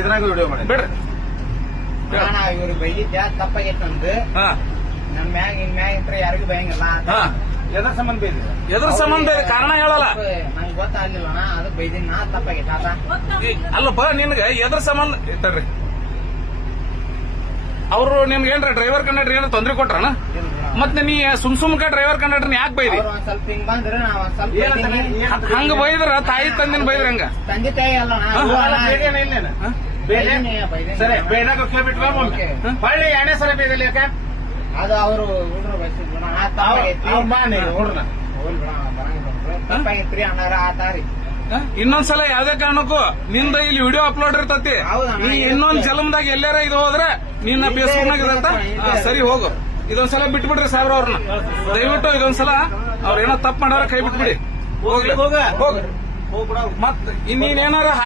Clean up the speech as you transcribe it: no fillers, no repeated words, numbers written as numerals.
ಇದ್ರಾಗ ವಿಡಿಯೋ ಮಾಡಿ ಬಿಡ್ರಿ. ಇವ್ರು ಬೈದಿದ್ದ ತಪ್ಪಾಗೈತೆ ನಮ್ದು. ನಮ್ ಮ್ಯಾಗ ಇನ್ ಮ್ಯಾಗ ಇಂತ್ರ ಯಾರಿಗೂ ಬಯಂಗಿಲ್ಲ. ಎದ್ರ ಸಂಬಂಧ ಬೇಯಿದೆ? ಎದ್ರ ಸಂಬಂಧ ಕಾರಣ ಹೇಳಲ್ಲ. ನಂಗೆ ಗೊತ್ತಾಗ್ಲಿಲ್ಲ ಅದು ಬೈದಿನ ನಾ ತಪ್ಪಾಗೈತೆ ಆತ. ಅಲ್ಲಪ್ಪ ನಿನ್ಗ ಎದ್ರ ಸಂಬಂಧ ಇರ್ತಾರ್ರಿ ಅವ್ರು ನಿಮ್ಗೆ ಏನ್ರ ಡ್ರೈವರ್ ಕಂಡಕ್ಟರ್ ಏನೋ ತೊಂದ್ರೆ ಕೊಟ್ರಣ? ಮತ್ತೆ ನೀ ಸುಮ್ಕ ಡ್ರೈವರ್ ಕಂಡಕ್ಟರ್ ಯಾಕೆ ಬೈದಿ? ಒಂದ್ ಸ್ವಲ್ಪ ಹಿಂಗ್ ಬಂದ್ರೆ ನಾವ್ ಒಂದ್ ಸ್ವಲ್ಪ ಹಂಗ ಬೈದ್ರ ತಾಯಿ ತಂದಿನ ಬೈದ್ರ ಹಂಗ ತಂದೆ ತಾಯಿ ಅಲ್ಲ ಸರಿ ಬೇಡಾಗ ಬಿಟ್ವಾ ಹೊಳ್ಳಿ ಎರಡನೇ ಸಲ ಬೇದಲ್ಲ ಯಾಕ? ಅದು ಅವರು ಹುಡ್ರು ಬಯಸಿದ್ರು ತಪ್ಪಾಗೈತ್ರಿ ಅನ್ನಾರ ಆತಾರಿ. ಇನ್ನೊಂದ್ಸಲ ಯಾವ್ದೇ ಕಾರಣಕ್ಕೂ ನಿಂದ ಇಲ್ಲಿ ವಿಡಿಯೋ ಅಪ್ಲೋಡ್ ಇರ್ತತಿ. ನೀ ಇನ್ನೊಂದ್ ಜಲಮದಾಗ ಎಲ್ಲಾರ ಇದು ಹೋದ್ರೆ ನಿನ್ನ ಫೇಸ್ಬುಕ್ ನಾಗ ಇದಂತ ಸರಿ ಹೋಗು. ಇದೊಂದ್ಸಲ ಬಿಟ್ಬಿಡ್ರಿ ಸಾಹೇಬ್ರ ಅವ್ರನ್ನ ದಯವಿಟ್ಟು. ಇದೊಂದ್ಸಲ ಅವ್ರ ಏನೋ ತಪ್ಪು ಮಾಡಾರ ಕೈ ಬಿಟ್ಬಿಡಿ. ಹೋಗ್ಲಿ ಹೋಗ ಮತ್ ಇನ್ನೇನಾರ